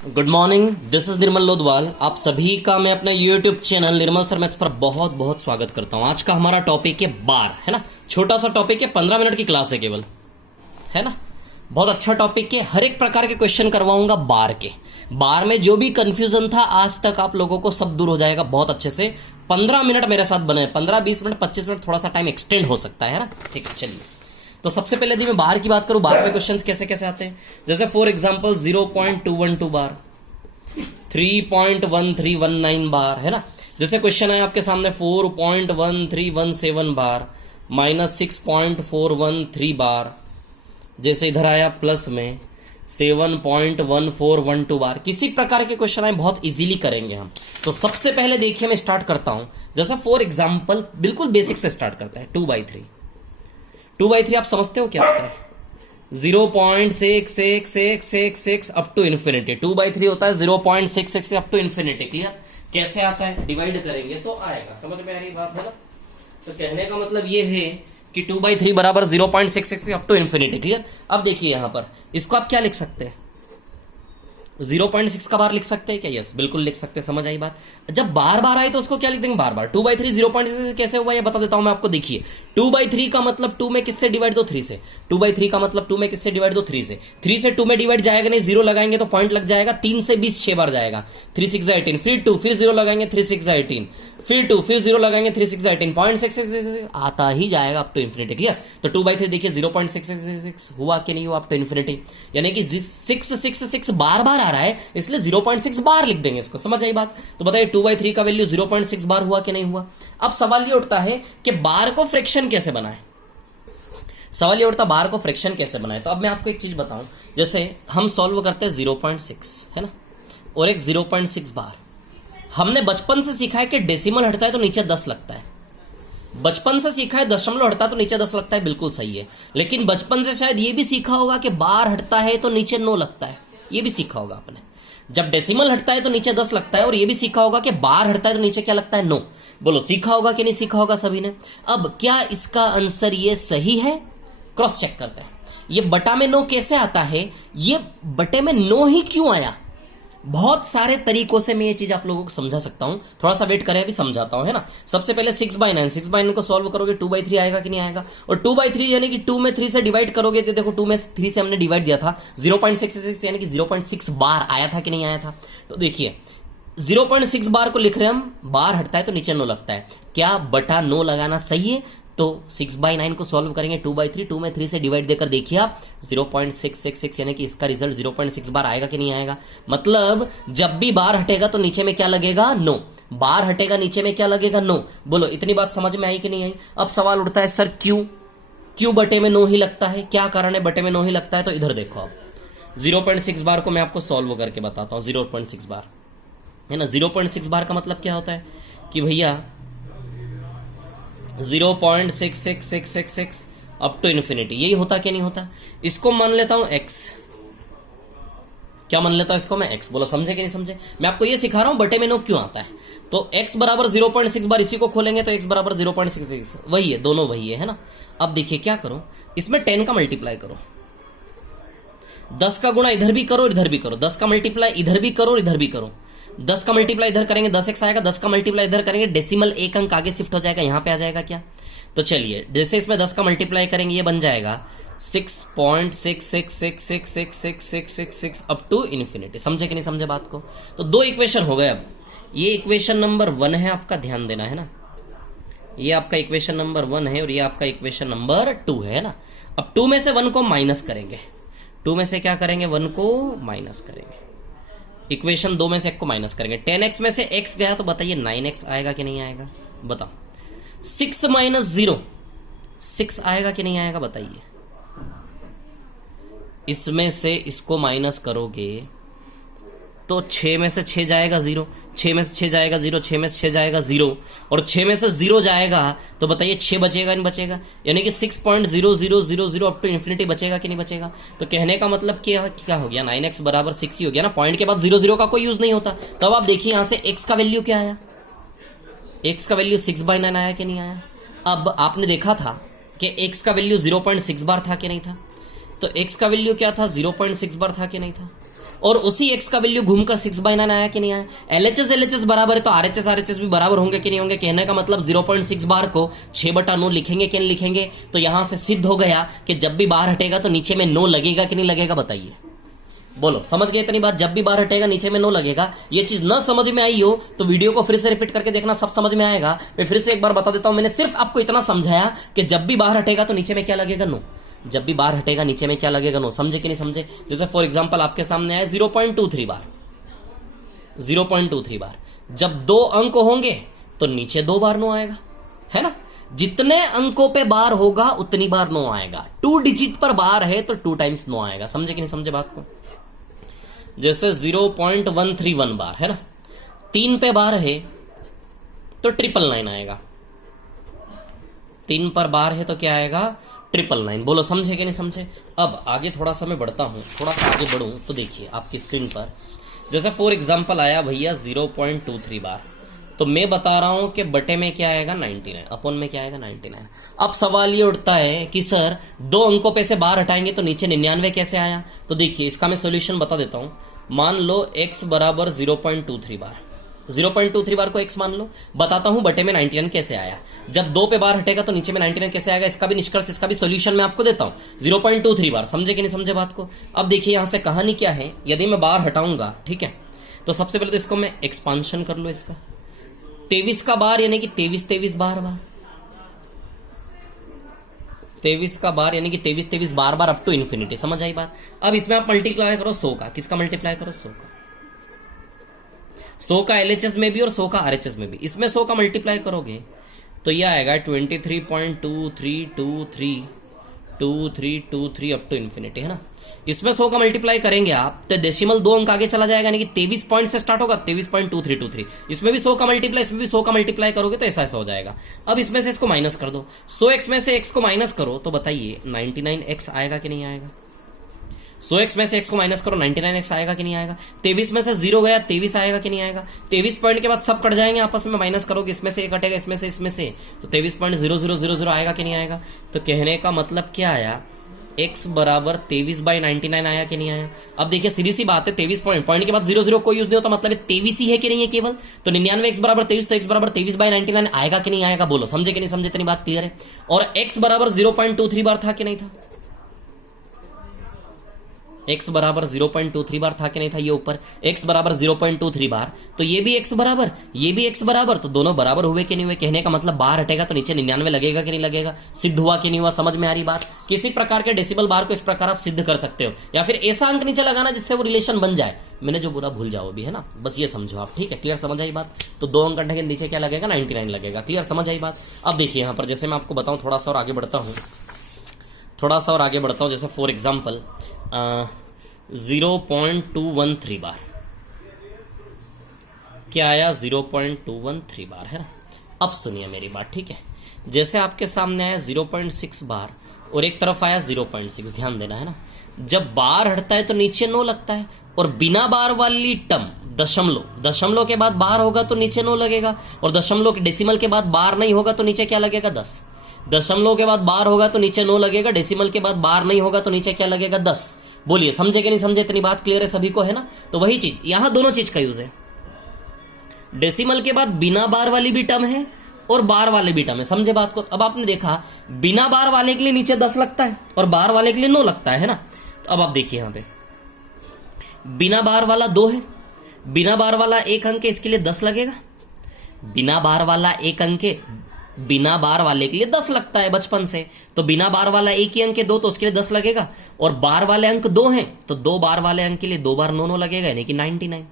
Good morning, this is निर्मल लोधवाल। आप सभी का मैं अपने यूट्यूब चैनल निर्मल सर मैथ्स पर बहुत बहुत स्वागत करता हूं। आज का हमारा टॉपिक है बार, है ना। छोटा सा टॉपिक है, 15 मिनट की क्लास है केवल, है ना। बहुत अच्छा टॉपिक है। हर एक प्रकार के क्वेश्चन करवाऊंगा बार के। बार में जो भी कंफ्यूजन था आज तक आप लोगों को सब दूर हो जाएगा बहुत अच्छे से। 15 मिनट मेरे साथ बने, 15, 20 मिनट, 25 मिनट, थोड़ा सा टाइम एक्सटेंड हो सकता है ना। ठीक है, चलिए। तो सबसे पहले यदि मैं बाहर की बात करूं, बाहर में क्वेश्चंस कैसे कैसे आते हैं। जैसे फॉर एग्जांपल 0.212 बार, 3.1319 बार, है ना। जैसे क्वेश्चन है आपके सामने 4.1317 बार, -6.413 बार। जैसे इधर आया प्लस में 7.1412 बार। किसी प्रकार के क्वेश्चन आए बहुत इजीली करेंगे हम। तो सबसे पहले देखिए मैं स्टार्ट करता हूं। जैसा फॉर एग्जांपल बिल्कुल बेसिक से स्टार्ट करता है। 2/3 आप समझते हो क्या होता है। 0.6666 अप टू इन्फिनिटी। 2/3 होता है 0.66 अप टू इन्फिनिटी। क्लियर। कैसे आता है, डिवाइड करेंगे तो आएगा। समझ में आ रही बात, है ना। तो कहने का मतलब ये है कि 2/3 बराबर 0.66 अप टू इन्फिनिटी। क्लियर। अब देखिए यहां पर इसको आप क्या लिख सकते हैं, 0.6 का बार लिख सकते हैं क्या। यस, बिल्कुल लिख सकते हैं। समझ आई बात। जब बार बार आए तो उसको क्या लिख देंगे, बार बार। 2/3 0.6 कैसे हुआ ये बता देता हूं मैं आपको। देखिए 2/3 का मतलब 2 में किससे डिवाइड दो, 3 से। 2/3 का मतलब 2 में किससे डिवाइड दो, 3 से। 3 से 2 में डिवाइड जाएगा नहीं, 0 लगाएंगे तो पॉइंट लग जाएगा। 3 से 20 6 बार जाएगा, 3 6 18, फिर 2, फिर 0 लगाएंगे, 3 6 18, फिर 2, फिर 0 लगाएंगे, 3 6 18, 0.66 आता ही जाएगा अप टू इन्फिनिटी। क्लियर। तो 2/3 देखिए 0.666 हुआ कि नहीं हुआ अप टू इन्फिनिटी। यानी कि 666 बार बार आ रहा है, इसलिए 0.6 बार लिख देंगे इसको। समझ आई बात। तो बताइए 2/3 का वैल्यू 0.6 बार हुआ कि नहीं हुआ। अब सवाल ये उठता है कि बार को फ्रैक्शन कैसे बनाए। सवाल ये उठता बार को फ्रैक्शन कैसे बनाए। तो अब मैं आपको एक चीज बताऊं। जैसे हम सॉल्व करते हैं 0.6, है ना, और एक 0.6 बार। हमने बचपन से सीखा है कि डेसिमल हटता है तो नीचे 10 लगता है। बचपन से सीखा है दशमलव हटता है तो नीचे 10 लगता है, बिल्कुल सही है। लेकिन बचपन से शायद ये भी सीखा होगा कि बार हटता है तो नीचे 9 लगता है। ये भी सीखा होगा आपने। जब डेसिमल हटता है तो नीचे 10 लगता है, और ये भी सीखा होगा कि बार हटता है तो नीचे क्या लगता है, 9। बोलो सीखा होगा कि नहीं सीखा होगा सभी ने। अब क्या इसका आंसर ये सही है, क्रॉस चेक करते हैं। ये बटा में 9 कैसे आता है, ये बटे में 9 ही क्यों आया। बहुत सारे तरीकों से मैं ये चीज आप लोगों को समझा सकता हूं। थोड़ा सा वेट करें, अभी समझाता हूं, है ना। सबसे पहले 6/9 को सॉल्व करोगे 2/3 आएगा कि नहीं आएगा। और 2/3 यानी कि 2 में 3 से डिवाइड करोगे तो देखो 2 में 3 से हमने डिवाइड दिया था, 0.66 यानी कि 0.6 बार आया था कि नहीं आया था। तो देखिए 0.6 बार को लिख रहे हम, बार हटता है तो नीचे 9 लगता है। क्या बटा 9 लगाना सही है। तो 6/9 को सॉल्व करेंगे 2/3, 2 में 3 से डिवाइड देकर देखिए आप 0.666 यानी कि इसका रिजल्ट 0.6 बार आएगा कि नहीं आएगा। मतलब जब भी बार हटेगा तो नीचे में क्या लगेगा, 9। बार हटेगा नीचे में क्या लगेगा, 9। बोलो इतनी बात समझ में आई कि नहीं आई। अब सवाल उठता है सर क्यों बटे में 9 ही लगता है, क्या कारण है बटे में 9 ही लगता है। तो इधर देखो आप 0.6 बार को मैं आपको सॉल्व करके बताता हूं। 0.6 बार, है ना। 0.6 बार का मतलब क्या होता है कि भैया 0.66666 अप टू इन्फिनिटी, यही होता क्या नहीं होता। इसको मान लेता हूं x। क्या मान लेता हूं इसको मैं, x। बोलो समझे कि नहीं समझे। मैं आपको ये सिखा रहा हूं बटे में 9 क्यों आता है। तो x बराबर 0.6 बार, इसी को खोलेंगे तो x बराबर 0.66, वही है, दोनों वही है ना। अब देखिए क्या करो, इसमें 10 का मल्टीप्लाई करो, 10 का गुणा इधर भी करो इधर भी करो, 10 का मल्टीप्लाई इधर भी करो इधर भी करो। 10 का मल्टीप्लाई इधर करेंगे 10x आएगा, 10 का मल्टीप्लाई इधर करेंगे डेसिमल एक अंक आगे शिफ्ट हो जाएगा, यहां पे आ जाएगा क्या। तो चलिए जैसे इसमें 10 का मल्टीप्लाई करेंगे ये बन जाएगा 6.66666666 अप टू इन्फिनिटी। समझे कि नहीं समझे बात को। तो 2 इक्वेशन हो गए। अब ये इक्वेशन नंबर 1 है, आपका ध्यान देना है ना। ये आपका इक्वेशन नंबर 1 है और ये आपका इक्वेशन नंबर 2 है ना। अब 2 में से 1 को माइनस करेंगे, 2 में से क्या करेंगे, 1 को माइनस करेंगे। इक्वेशन 2 में से 1 को माइनस करेंगे। 10x में से x गया तो बताइए 9x आएगा कि नहीं आएगा, बताओ। 6 - 0 6 आएगा कि नहीं आएगा बताइए। इसमें से इसको माइनस करोगे तो 6 में से 6 जाएगा 0, 6 में से 6 जाएगा 0, 6 में से 6 जाएगा 0, और 6 में से 0 जाएगा तो बताइए 6 बचेगा नहीं बचेगा। यानी कि 6.0000 अप टू इन्फिनिटी बचेगा कि नहीं बचेगा। तो कहने का मतलब क्या हो गया, 9x बराबर 6 ही हो गया ना। पॉइंट के बाद 0 का कोई यूज नहीं होता। तब आप देखिए यहां से x का वैल्यू क्या आया, x का वैल्यू 6/9 आया कि नहीं आया। अब आपने देखा था कि x का वैल्यू 0.6 बार था कि नहीं था। तो x का वैल्यू क्या था, 0.6 बार था कि नहीं था। और उसी x का वैल्यू घूमकर 6/9 आया कि नहीं आया। LHS बराबर है तो RHS भी बराबर होंगे कि नहीं होंगे। कहने का मतलब 0.6 बार को 6/9 लिखेंगे कि नहीं लिखेंगे। तो यहां से सिद्ध हो गया कि जब भी बार हटेगा तो नीचे में 9 लगेगा कि नहीं लगेगा, बताइए, बोलो, समझ गए इतनी बात। जब भी बार हटेगा नीचे में 9 लगेगा। ये चीज न समझ में आई हो तो वीडियो को फिर से रिपीट करके देखना, सब समझ में आएगा। मैं फिर से एक बार बता देता हूं, मैंने सिर्फ आपको इतना समझाया कि जब भी बार हटेगा तो नीचे में क्या लगेगा, 9। जब भी बार हटेगा नीचे में क्या लगेगा, 9। समझे कि नहीं समझे। जैसे फॉर एग्जांपल आपके सामने आया 0.23 बार, 0.23 बार। जब 2 अंक होंगे तो नीचे 2 बार 9 आएगा, है ना। जितने अंकों पे बार होगा उतनी बार 9 आएगा। 2 डिजिट पर बार है तो 2 टाइम्स 9 आएगा। समझे कि नहीं समझे बात को। जैसे 0.131 बार है ना, 3 पे बार है तो 999 आएगा। 3 पर बार है तो क्या आएगा, 999। बोलो समझे कि नहीं समझे। अब आगे थोड़ा सा मैं बढ़ता हूं, थोड़ा सा आगे बढ़ूं तो देखिए आपकी स्क्रीन पर, जैसे फॉर एग्जांपल आया भैया 0.23 बार, तो मैं बता रहा हूं कि बटे में क्या आएगा 99, अपन में क्या आएगा 99। अब सवाल ये उठता है कि सर 2 अंकों पे से बार हटाएंगे तो नीचे 99 कैसे आया। तो देखिए इसका मैं सॉल्यूशन बता देता हूं। मान लो x बराबर 0.23 बार, 0.23 बार को x मान लो, बताता हूं बटे में 99 कैसे आया। जब 2 पे बार हटेगा तो नीचे में 99 कैसे आएगा, इसका भी निष्कर्ष, इसका भी सॉल्यूशन मैं आपको देता हूं। 0.23 बार, समझे कि नहीं समझे बात को। अब देखिए यहां से कहानी क्या है, यदि मैं बार हटाऊंगा, ठीक है, तो सबसे पहले तो इसको मैं एक्सपांशन कर लो इसका। 23 का बार यानी कि 23 बार 23 का बार यानी कि 23 बार अप टू इन्फिनिटी। समझ आई बात। अब इसमें आप मल्टीप्लाई करो 100 का, किसका मल्टीप्लाई करो 100 का, 100 का LHS में भी और 100 का RHS में भी। इसमें 100 का मल्टीप्लाई करोगे तो यह आएगा 23.232323 अप टू इन्फिनिटी, है ना। इसमें 100 का मल्टीप्लाई करेंगे आप तो डेसिमल 2 अंक आगे चला जाएगा, यानी कि 23 पॉइंट से स्टार्ट होगा, 23.2323। इसमें भी 100 का मल्टीप्लाई, इसमें भी 100 का मल्टीप्लाई करोगे तो ऐसा हो जाएगा। अब इसमें से इसको माइनस कर दो, 100x में से x को माइनस करो तो बताइए 99x आएगा कि नहीं आएगा। 100x में से x को माइनस करो, 99x आएगा कि नहीं आएगा। 23 में से 0 गया, 23 आएगा कि नहीं आएगा। 23 पॉइंट के बाद सब कट जाएंगे आपस में, माइनस करोगे, इसमें से एक कटेगा, इसमें से तो 23.0000 आएगा कि नहीं आएगा। तो कहने का मतलब क्या आया, x बराबर 23/99 आया कि नहीं आया। अब देखिए सीधी सी बात है, 23 पॉइंट के बाद 00 कोई यूज नहीं होता, मतलब 23 ही है कि नहीं है केवल। तो 99 x बराबर 23, तो x बराबर 23/99 आएगा कि नहीं आएगा। बोलो समझे कि नहीं समझे, इतनी बात क्लियर है। और x बराबर 0.23 बार था कि नहीं था, x बराबर 0.23 बार था कि नहीं था। ये ऊपर x बराबर 0.23 बार, तो ये भी x बराबर, ये भी x बराबर, तो दोनों बराबर हुए कि नहीं हुए। कहने का मतलब बार हटेगा तो नीचे 99 लगेगा कि नहीं लगेगा। सिद्ध हुआ कि नहीं हुआ, समझ में आ रही बात। किसी प्रकार के डेसिमल बार को इस प्रकार आप सिद्ध कर सकते हो, या फिर ऐसा अंक नीचे लगाना जिससे वो रिलेशन बन जाए। मैंने जो बोला भूल जाओ भी, है ना, बस ये समझो आप, ठीक है। क्लियर समझ आई बात। तो 2 अंक हटेंगे नीचे क्या लगेगा 99 लगेगा। क्लियर समझ आई बात। अब देखिए यहां पर जैसे मैं आपको बताऊं, थोड़ा सा और आगे बढ़ता हूं, जैसे फॉर एग्जाम्पल 0.213 बार क्या आया, 0.213 बार, है ना। अब सुनिए मेरी बात, ठीक है। जैसे आपके सामने आया 0.6 बार और एक तरफ आया 0.6, ध्यान देना, है ना। जब बार हटता है तो नीचे 9 लगता है, और बिना बार वाली टर्म दशमलव के बाद बार होगा तो नीचे 9 लगेगा, और दशमलव के डेसिमल के बाद बार नहीं होगा तो नीचे क्या लगेगा 10। दशमलव के बाद बार होगा तो नीचे 9 लगेगा, डेसिमल के बाद बार नहीं होगा तो नीचे क्या लगेगा 10। बोलिए समझे कि नहीं समझे, इतनी बात क्लियर है सभी को, है ना। तो वही चीज यहां दोनों चीज का यूज है। डेसिमल के बाद बिना बार वाली भी टर्म है और बार वाले भी टर्म है, समझे बात को। अब आपने देखा बिना बार वाले के लिए नीचे 10 लगता है और बार वाले के लिए 9 लगता है ना। तो अब आप देखिए यहां पे बिना बार वाला 2 है, बिना बार वाला 1 अंक है, इसके लिए 10 लगेगा। बिना बार वाला 1 अंक है, बिना बार वाले के लिए 10 लगता है बचपन से, तो बिना बार वाला 1 ही अंक है 2, तो उसके लिए 10 लगेगा। और बार वाले अंक 2 हैं तो 2 बार वाले अंक के लिए 2 बार 9 लगेगा, यानी कि 99।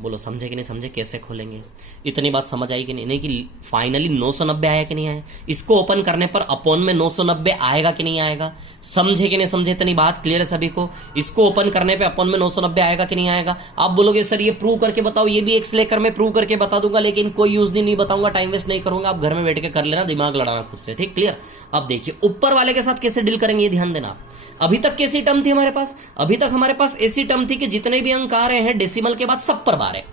बोलो समझे कि नहीं समझे, कैसे खोलेंगे। इतनी बात समझ आई कि नहीं कि फाइनली 990 आया कि नहीं आया। इसको ओपन करने पर अपॉन में 990 आएगा कि नहीं आएगा, समझे कि नहीं समझे, इतनी बात क्लियर है सभी को। इसको ओपन करने पे अपॉन में 990 आएगा कि नहीं आएगा। आप बोलोगे सर ये प्रूव करके बताओ, ये भी एक्स लेकर मैं प्रूव करके बता दूंगा, लेकिन कोई यूज नहीं बताऊंगा, टाइम वेस्ट नहीं करूंगा, आप घर में बैठ के कर लेना, दिमाग लड़ाना खुद से, ठीक क्लियर। अब देखिए ऊपर वाले के साथ कैसे डील करेंगे, ये ध्यान देना। अभी तक कैसी टर्म थी हमारे पास, अभी तक हमारे पास ऐसी टर्म थी कि जितने भी अंक आ रहे हैं डेसिमल के बाद सब पर बार है,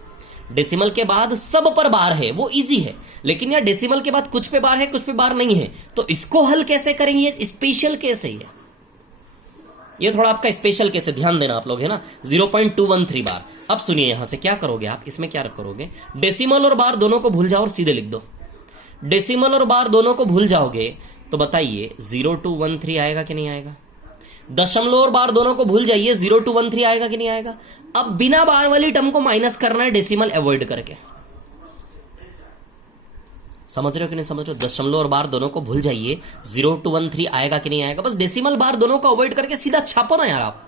डेसिमल के बाद सब पर बार है, वो इजी है। लेकिन यार डेसिमल के बाद कुछ पे बार है कुछ पे बार नहीं है, तो इसको हल कैसे करेंगे, स्पेशल केस है ये। ये थोड़ा आपका स्पेशल केस है, ध्यान देना आप लोग, है ना। 0.213 बार। अब सुनिए यहां से क्या करोगे आप, इसमें क्या करोगे, डेसिमल और बार दोनों को भूल जाओ और सीधे लिख दो। डेसिमल और बार दोनों को भूल जाओगे तो बताइए 0213 आएगा कि नहीं आएगा। दशमलव और बार दोनों को भूल जाइए, 0213 आएगा कि नहीं आएगा। अब बिना बार वाली टर्म को माइनस करना है डेसिमल अवॉइड करके, समझ रहे हो कि नहीं समझ रहे हो। दशमलव और बार दोनों को भूल जाइए, 0213 आएगा कि नहीं आएगा। बस डेसिमल बार दोनों को अवॉइड करके सीधा छापो ना यार आप।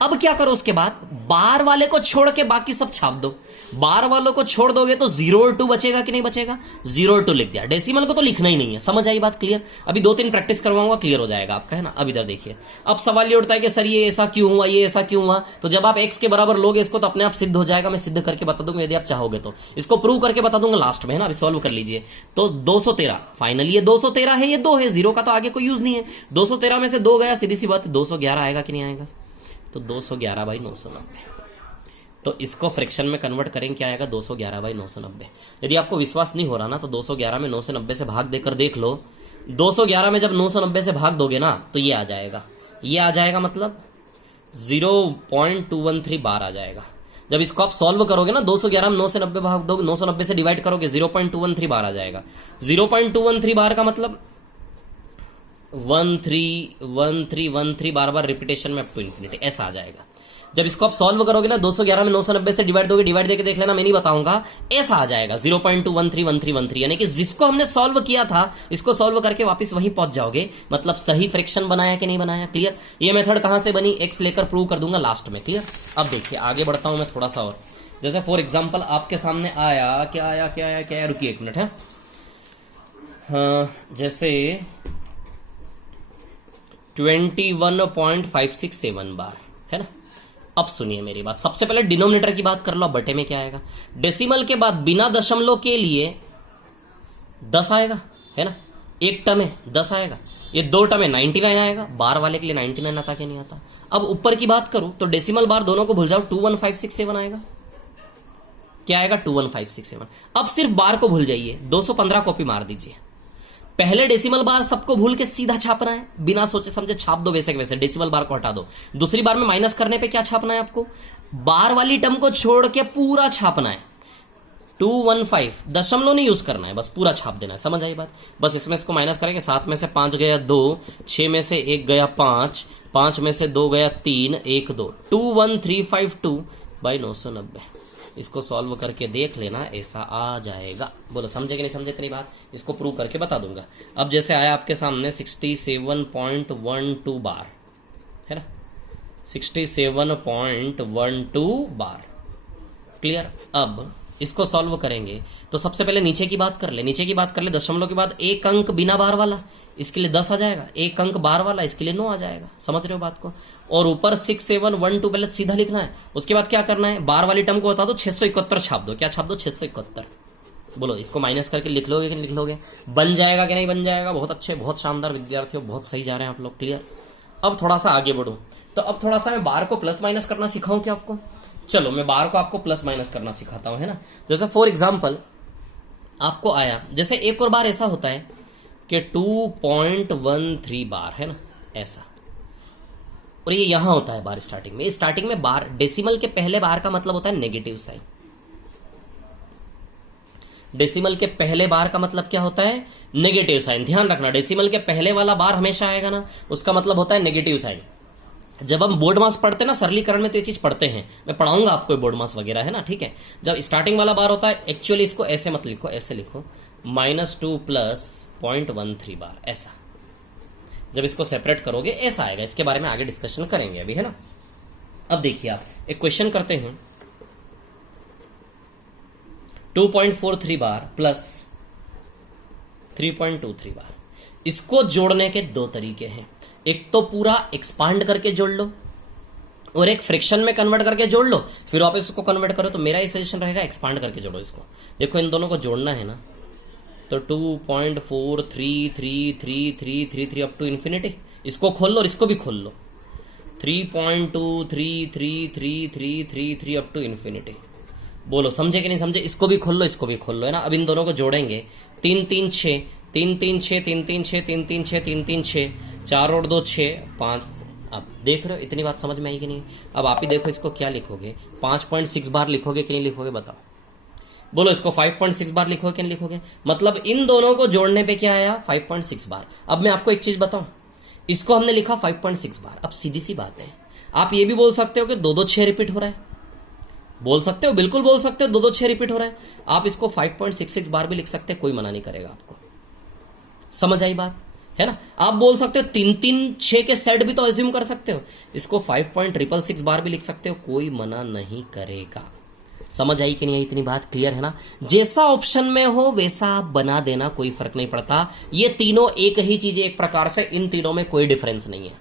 अब क्या करो, उसके बाद बार वाले को छोड़ के बाकी सब छाप दो। बार वालों को छोड़ दोगे तो 0 और 2 बचेगा कि नहीं बचेगा, 0 और 2 लिख दिया। डेसिमल को तो लिखना ही नहीं है, समझ आई बात, क्लियर। अभी 2-3 प्रैक्टिस करवाऊंगा, क्लियर हो जाएगा आपका, है ना। अब इधर देखिए, अब सवाल ये उठता है कि सर ये ऐसा क्यों हुआ, ये ऐसा क्यों हुआ। तो जब आप x के बराबर लोगे इसको तो अपने आप सिद्ध हो जाएगा। मैं सिद्ध करके बता दूंगा यदि आप चाहोगे तो, इसको प्रूव करके बता दूंगा लास्ट में, है ना। अभी सॉल्व कर लीजिए। तो 213 फाइनली, ये 213 है, ये 2 है, 0 का तो आगे कोई यूज नहीं है। 213 में से 2 गया, सीधी सी बात, 211 आएगा कि नहीं आएगा। तो 211/990। तो इसको फ्रैक्शन में कन्वर्ट करेंगे, क्या आएगा, 211/990। यदि आपको विश्वास नहीं हो रहा ना तो 211 में 990 से भाग देकर देख लो। 211 में जब 990 से भाग दोगे ना तो ये आ जाएगा, ये आ जाएगा, मतलब 0.213 बार आ जाएगा। जब इसको आप सॉल्व करोगे ना, 211 में 990 भाग दोगे, 990 से डिवाइड करोगे, 0.213 बार आ जाएगा। 0.213 बार का मतलब 131313 बार बार रिपीटेशन में अप टू इन्फिनिटी, ऐसा आ जाएगा। जब इसको आप सॉल्व करोगे ना, 211 में 990 से डिवाइड दोगे, डिवाइड देके देख लेना, मैं नहीं बताऊंगा, ऐसा आ जाएगा 0.2131313। यानी कि जिसको हमने सॉल्व किया था इसको सॉल्व करके वापस वहीं पहुंच जाओगे। मतलब सही फ्रैक्शन बनाया कि नहीं बनाया, क्लियर। ये मेथड कहां से बनी, एक्स लेकर प्रूव कर दूंगा लास्ट में, क्लियर। अब देखिए आगे बढ़ता हूं मैं थोड़ा सा और। जैसे फॉर एग्जाम्पल आपके सामने आया, क्या आया, रुकिए एक मिनट है। हाँ, जैसे 21.567 बार, है ना। अब सुनिए मेरी बात, सबसे पहले डिनोमिनेटर की बात कर लो। बटे में क्या आएगा, डेसिमल के बाद बिना दशमलव के लिए 10 आएगा, है ना। एक टर्म है 10 आएगा, ये 2 टर्म है 99 आएगा। बार वाले के लिए 99 आता कि नहीं आता। अब ऊपर की बात करूं तो डेसिमल बार दोनों को भूल जाओ, 21567 आएगा। क्या आएगा, 21567। अब सिर्फ बार को भूल जाइए, 215 कॉपी मार दीजिए। पहले डेसिमल बार सबको भूल के सीधा छापना है, बिना सोचे समझे छाप दो वैसे के वैसे, डेसिमल बार को हटा दो। दूसरी बार में माइनस करने पे क्या छापना है आपको, बार वाली टर्म को छोड़ के पूरा छापना है। 215 दशमलव नहीं यूज करना है, बस पूरा छाप देना है, समझ आई बात। बस इसमें इसको माइनस करेंगे, 7 में से 5 गया 2, 6 में से 1 गया 5, 5 में से 2 गया 3, 1 2, 21352/990। इसको सॉल्व करके देख लेना, ऐसा आ जाएगा। बोलो समझे कि नहीं समझे इतनी बात, इसको प्रूव करके बता दूंगा। अब जैसे आया आपके सामने 67.12 बार, है ना, 67.12 बार, क्लियर। अब इसको सॉल्व करेंगे तो सबसे पहले नीचे की बात कर ले, दशमलव के बाद एक अंक बिना बार वाला, इसके लिए 10 आ जाएगा। एक अंक बार वाला, इसके लिए 9 आ जाएगा। समझ रहे हो बात को। और ऊपर 6712 पहले सीधा लिखना है। उसके बाद क्या करना है, बार वाली टर्म को बता दो, 671 छाप दो। क्या छाप दो, 671। बोलो इसको माइनस करके लिख लोगे कि नहीं लिख लोगे, बन जाएगा कि नहीं बन जाएगा। बहुत अच्छे, बहुत शानदार विद्यार्थी हो, बहुत सही जा रहे हैं आप लोग, क्लियर। अब थोड़ा सा आगे बढ़ो, तो अब थोड़ा सा मैं बार को प्लस माइनस करना सिखाऊं क्या आपको। चलो मैं बार को आपको प्लस माइनस करना सिखाता हूं, है ना। जैसे फॉर एग्जाम्पल आपको आया, जैसे एक और बार ऐसा होता है कि 2.13 बार, है ना, ऐसा। और ये यहां होता है बार स्टार्टिंग में बार, डेसिमल के पहले बार का मतलब होता है नेगेटिव साइन। डेसिमल के पहले बार का मतलब क्या होता है, नेगेटिव साइन। ध्यान रखना, डेसिमल के पहले वाला बार हमेशा आएगा ना, उसका मतलब होता है नेगेटिव साइन। जब हम बोर्ड मास पढ़ते हैं ना, सरलीकरण में तो ये चीज पढ़ते हैं, मैं पढ़ाऊंगा आपको बोर्ड मास वगैरह, है ना, ठीक है। जब स्टार्टिंग वाला बार होता है, एक्चुअली इसको ऐसे मत लिखो, ऐसे लिखो, -2 + 0.13 बार, ऐसा। जब इसको सेपरेट करोगे ऐसा आएगा। इसके बारे में आगे डिस्कशन करेंगे अभी, है ना। अब देखिए आप एक क्वेश्चन करते हैं, 2.43 बार प्लस 3.23 बार। इसको जोड़ने के 2 तरीके हैं, एक तो पूरा एक्सपांड करके जोड़ लो और एक फ्रैक्शन में कन्वर्ट करके जोड़ लो, फिर वापस उसको कन्वर्ट करो। तो मेरा ये सजेशन रहेगा एक्सपांड करके जोड़ो इसको। देखो इन दोनों को जोड़ना है ना, तो 2.433333 अप टू इन्फिनिटी। इसको खोल लो और इसको भी खोल लो, 3.2333333 अप टू इन्फिनिटी। बोलो समझे कि नहीं समझे, इसको भी खोल लो, इसको भी खोल लो, है ना। अब इन दोनों को जोड़ेंगे, 3 3 6 3 3 6 3 3 6 3 3 6 3 3 6, 4 और 2 6 5 अब देख रहे हो इतनी बात समझ में आई कि नहीं? अब आप ही देखो इसको क्या लिखोगे, 5.6 बार लिखोगे कि नहीं लिखोगे बताओ? बोलो इसको 5.6 बार लिखोगे कि नहीं लिखोगे? मतलब इन दोनों को जोड़ने पे क्या आया? 5.6 बार। अब मैं आपको एक चीज बताऊं, इसको हमने लिखा 5.6 बार। अब सीधी सी बात है, आप ये भी बोल सकते हो कि 2-2-6 रिपीट हो रहा है, बोल सकते हो, बिल्कुल बोल सकते हो 2-2-6 रिपीट हो रहा है। आप इसको 5.66 बार भी लिख सकते हैं, कोई मना नहीं करेगा आपको। समझ आई बात है ना? आप बोल सकते हो 3-3-6 के सेट भी तो एज्यूम कर सकते हो, इसको 5.666 बार भी लिख सकते हो, कोई मना नहीं करेगा। समझ आई कि नहीं आई? इतनी बात क्लियर है ना? जैसा ऑप्शन में हो वैसा आप बना देना, कोई फर्क नहीं पड़ता। ये तीनों एक ही चीज है एक प्रकार से, इन तीनों में कोई डिफरेंस नहीं है,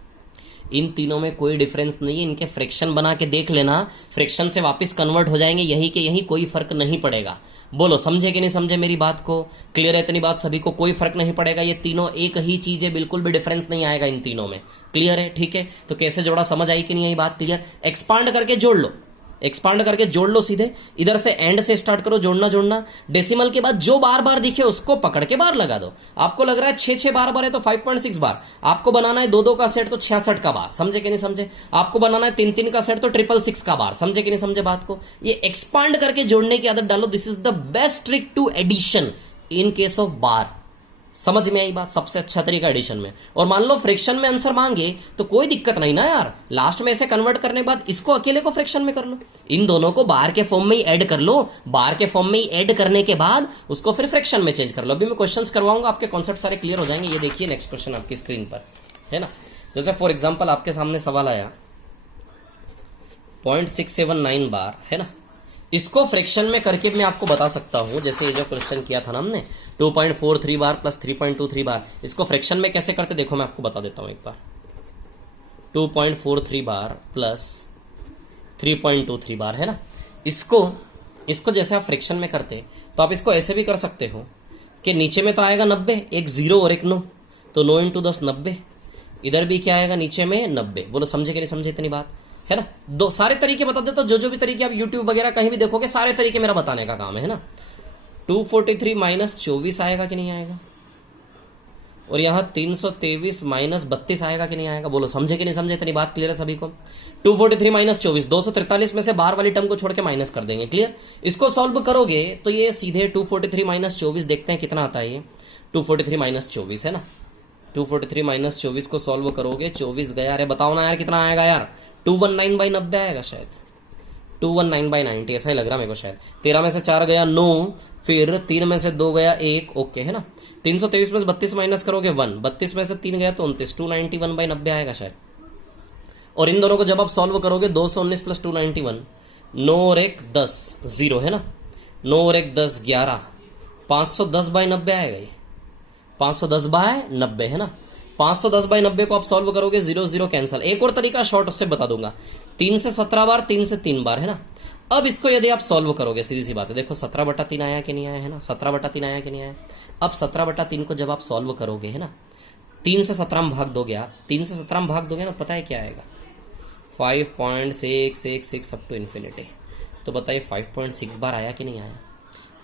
इन तीनों में कोई डिफरेंस नहीं है। इनके फ्रैक्शन बना के देख लेना, फ्रैक्शन से वापस कन्वर्ट हो जाएंगे यही के यही, कोई फर्क नहीं पड़ेगा। बोलो समझे कि नहीं समझे मेरी बात को? क्लियर है इतनी बात सभी को? कोई फर्क नहीं पड़ेगा, ये तीनों एक ही चीज है, बिल्कुल भी डिफरेंस नहीं आएगा इन तीनों में। क्लियर है? ठीक है, तो कैसे जोड़ा समझ आई कि नहीं आई बात? क्लियर? एक्सपांड करके जोड़ लो, एक्सपांड करके जोड़ लो सीधे, इधर से एंड से स्टार्ट करो जोड़ना। डेसिमल के बाद जो बार बार दिखे उसको पकड़ के बार लगा दो। आपको लग रहा है 6-6 बार है तो 5.6 बार। आपको बनाना है 2-2 का सेट तो 66 का बार। समझे कि नहीं समझे? आपको बनाना है 3-3 का सेट तो 666 का बार। समझे कि नहीं समझे बात को? ये एक्सपांड करके जोड़ने की आदत डालो। This is the best trick to addition in case of bar. समझ में आई बात? सबसे अच्छा तरीका एडिशन में। और मान लो फ्रैक्शन में आंसर मांगे तो कोई दिक्कत नहीं ना यार, लास्ट में ऐसे कन्वर्ट करने के बाद इसको अकेले को फ्रैक्शन में कर लो, इन दोनों को बार के फॉर्म में ही ऐड कर लो। बार के फॉर्म में ही ऐड करने के बाद उसको फिर फ्रैक्शन में चेंज कर लो। अभी मैं क्वेश्चंस करवाऊंगा, आपके कॉन्सेप्ट सारे क्लियर हो जाएंगे। ये देखिए नेक्स्ट क्वेश्चन आपकी स्क्रीन पर है ना। जैसे फॉर एग्जाम्पल आपके सामने सवाल आया 0.679 बार है ना, इसको फ्रैक्शन में करके मैं आपको बता सकता हूं। जैसे ये जो क्वेश्चन किया था ना हमने 2.43 बार प्लस 3.23 बार, इसको फ्रैक्शन में कैसे करते देखो मैं आपको बता देता हूं एक बार। 2.43 बार प्लस 3.23 बार है ना, इसको जैसे आप फ्रैक्शन में करते तो आप इसको ऐसे भी कर सकते हो कि नीचे में तो आएगा 90, एक 0 और एक 9, तो 9 × 10 90। इधर भी क्या आएगा नीचे में 90। बोलो समझे कि नहीं समझे इतनी बात है ना? दो सारे तरीके बता देता, जो भी तरीके आप YouTube वगैरह कहीं भी देखोगे सारे तरीके मेरा बताने का काम है ना। 243 माइनस 24 आएगा कि नहीं आएगा, और यहां 323 माइनस 32 आएगा कि नहीं आएगा? बोलो समझे कि नहीं समझे इतनी बात क्लियर है सभी को? 243 माइनस 24, 243 में से बाहर वाली टर्म को छोड़ के माइनस कर देंगे। क्लियर? इसको सॉल्व करोगे तो ये सीधे 243 माइनस 24 देखते हैं कितना आता है ये। 243 माइनस 24 है ना, 243 माइनस 24 को सॉल्व करोगे, 24 गया, अरे बताओ ना यार कितना आएगा यार? 219/90 आएगा शायद, 219/90 ऐसा ही लग रहा मेरे को शायद। 13 में से 4 गया 9, फिर 3 में से 2 गया 1, ओके है ना। 323 में 32 माइनस करोगे 1, 32 में से 3 गया तो 29, 291/90 आएगा शायद। और इन दोनों को जब आप सॉल्व करोगे 219 प्लस 291, 9 और 1 10, 0 है ना, 9 और 1 10 11, 510/90 आएगा ये, 510/90 है ना। 510/90 को आप सॉल्व करोगे 0 0 कैंसल। एक और तरीका शॉर्ट उससे बता दूंगा, 3 से 17 बार, 3 से 3 बार है ना। अब इसको यदि आप सॉल्व करोगे सीधी सी बात है, देखो 17/3 आया कि नहीं आया है ना, 17/3 आया कि नहीं आया। अब 17/3 को जब आप सॉल्व करोगे है ना, 3 से 17 में भाग दोगे आप, 3 से 17 में भाग दोगे ना, पता है क्या आएगा? 5.666 अप टू इन्फिनिटी। तो बताइए 5.6 बार आया कि नहीं आया?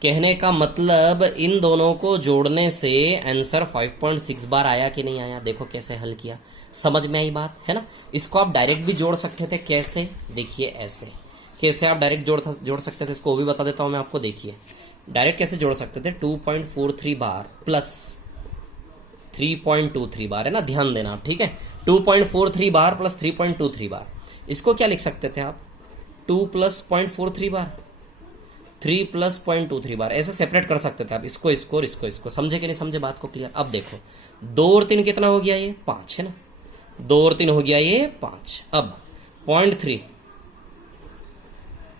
कहने का मतलब इन दोनों को जोड़ने से आंसर 5.6 बार आया कि नहीं आया? देखो कैसे हल किया, समझ में आई बात है ना। इसको आप डायरेक्ट भी जोड़ सकते थे, कैसे? देखिए ऐसे, कैसे आप डायरेक्ट जोड़ सकते थे, इसको भी बता देता हूं मैं आपको। देखिए डायरेक्ट कैसे जोड़ सकते थे, 2.43 बार प्लस 3.23 बार है ना, ध्यान देना आप, ठीक है। 2.43 बार प्लस 3.23 बार, इसको क्या लिख सकते थे आप? 2 प्लस 0.43 बार, 3 प्लस 0.23 बार, ऐसे सेपरेट कर सकते थे आप, इसको इसको और इसको। समझे कि नहीं समझे बात को? क्लियर? अब देखो 2 और 3 कितना हो गया ये? 5 है ना, 2 और 3 हो गया ये 5। अब 0.3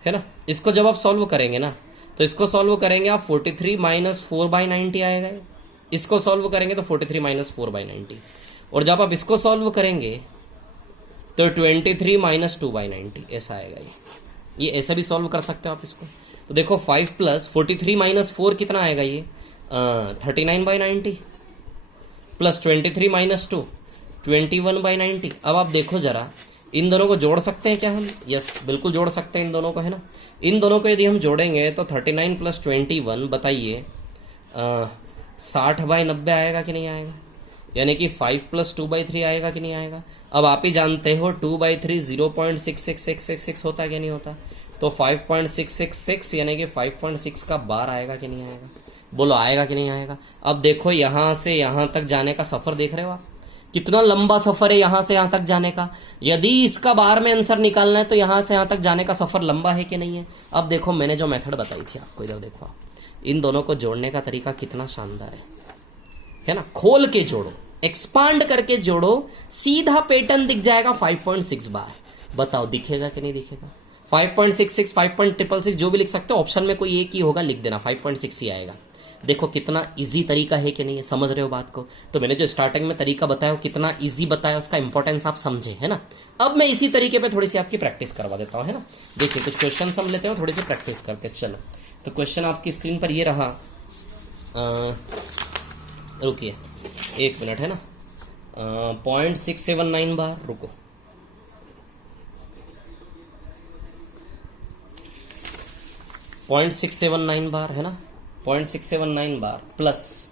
है ना, इसको जब आप सॉल्व करेंगे ना, तो इसको सॉल्व करेंगे आप 43 माइनस 4/90 आएगा। इसको सॉल्व करेंगे तो 43 माइनस 4/90, और जब आप इसको सॉल्व करेंगे तो 23 माइनस 2/90 ऐसा आएगा ये ऐसा भी सॉल्व कर सकते हो आप इसको। तो देखो 5 प्लस 43 माइनस 4 कितना आएगा ये? 39/90 प्लस 23 माइनस 2 21/90। अब आप देखो जरा, इन दोनों को जोड़ सकते हैं क्या हम? यस बिल्कुल जोड़ सकते हैं इन दोनों को, है ना। इन दोनों को यदि हम जोड़ेंगे तो 39 प्लस 21 बताइए 60/90 आएगा कि नहीं आएगा? यानी कि 5 प्लस 2/3 आएगा कि नहीं आएगा? अब आप ही जानते हो 2/3 0.66666 होता है कि नहीं होता, तो 5.666 यानी कि 5.6 का बार आएगा कि नहीं आएगा, बोलो आएगा कि नहीं आएगा। अब देखो यहां से यहां तक जाने का सफर देख रहे हो आप, कितना लंबा सफर है यहां से यहां तक जाने का। यदि इसका बार में आंसर निकालना है तो यहां से यहां तक जाने का सफर लंबा है कि नहीं है। अब देखो मैंने जो मेथड बताई थी आपको, इधर देखो आप, इन दोनों को जोड़ने का तरीका कितना शानदार है ना। खोल के जोड़ो, एक्सपांड करके जोड़ो, सीधा पैटर्न दिख जाएगा 5.6 बार। बताओ दिखेगा कि नहीं दिखेगा। 5.66 5.666 जो भी लिख सकते हो, ऑप्शन में कोई एक ही होगा, लिख देना 5.6 ही आएगा। देखो कितना इजी तरीका है कि नहीं है, समझ रहे हो बात को। तो मैंने जो स्टार्टिंग में तरीका बताया वो कितना इजी बताया, उसका इंपॉर्टेंस आप समझे है ना। अब मैं इसी तरीके पे थोड़ी सी आपकी प्रैक्टिस करवा देता हूं, है ना। देखिए कुछ क्वेश्चन हम लेते हैं थोड़ी सी प्रैक्टिस करके। चलो तो क्वेश्चन आपकी स्क्रीन पर ये रहा, रुकिए 1 मिनट, है ना। 0.679 बार, रुको, .679 बार है ना, 0.679 बार प्लस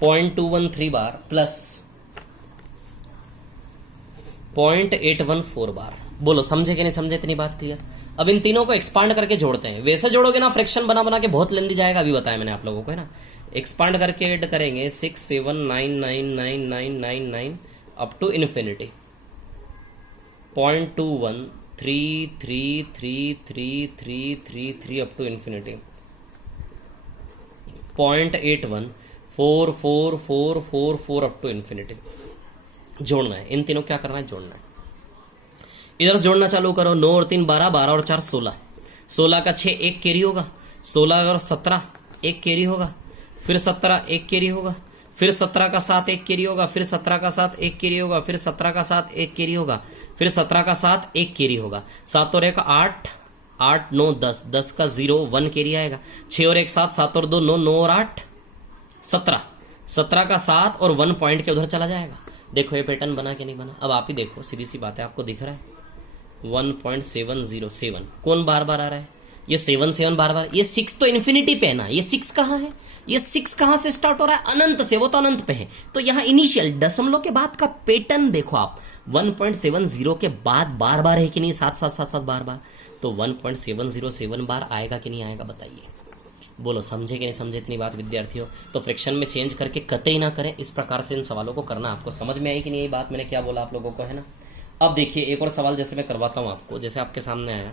0.213 बार प्लस 0.814 बार। बोलो समझे कि नहीं समझे, इतनी बात क्लियर। अब इन तीनों को एक्सपांड करके जोड़ते हैं। वैसे जोड़ोगे ना फ्रैक्शन बना बना के बहुत लेंदी जाएगा, अभी बताया मैंने आप लोगों को, है ना। एक्सपांड करके ऐड करेंगे 6799999 up to infinity 0.2133333333 up to infinity 0.81444444 up to infinity. जोड़ना है इन तीनों, क्या करना है, जोड़ना है। इधर जोड़ना चालू करो, 9 और 3 12, 12 और 4 16, 16 का 6 1 कैरी होगा, 16 और 17 1 कैरी होगा, फिर 17 1 कैरी होगा, फिर 17 का 7 1 कैरी होगा, फिर 17 का 7 1 कैरी होगा, फिर 17 का 7 1 कैरी होगा, फिर 17 का 7 1 कैरी होगा, 7 और 1 8 8 9 10, 10 का 0 1 कैरी आएगा, 6 और 1 7, 7 और 2 9, 9 और 8 17, 17 का 7 और 1 पॉइंट के उधर चला जाएगा। देखो ये पैटर्न बना कि नहीं बना। अब आप ही देखो, सीधी सी बात है, आपको दिख रहा है 1.707 कौन बार बार आ रहा है, ये 7 7 बार बार। ये 6 तो इन्फिनिटी पे है ना, ये 6 कहाँ है, ये 6 कहां से स्टार्ट हो रहा है, अनंत से, वो तो अनंत पे है। तो यहां इनिशियल दशमलव के बाद का पैटर्न देखो आप, 1.70 के बाद बार बार है कि नहीं, 7 7 7 7 बार बार। तो 1.707 बार आएगा कि नहीं आएगा, बताइए। बोलो समझे कि नहीं समझे इतनी बात विद्यार्थियों। तो फ्रैक्शन में चेंज करके कतई ना करें, इस प्रकार से इन सवालों को करना। आपको समझ में आई कि नहीं ये बात, मैंने क्या बोला आप लोगों को, है ना। अब देखिए एक और सवाल जैसे मैं करवाता हूं आपको, जैसे आपके सामने आया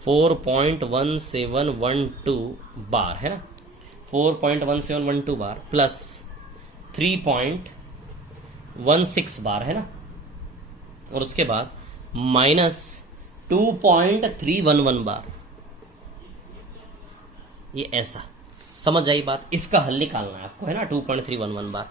4.1712 बार, है ना, 4.1712 बार प्लस 3.16 बार, है ना, और उसके बाद माइनस 2.311 बार। ये ऐसा समझ आई बात, इसका हल निकालना है आपको, है ना, 2.311 बार।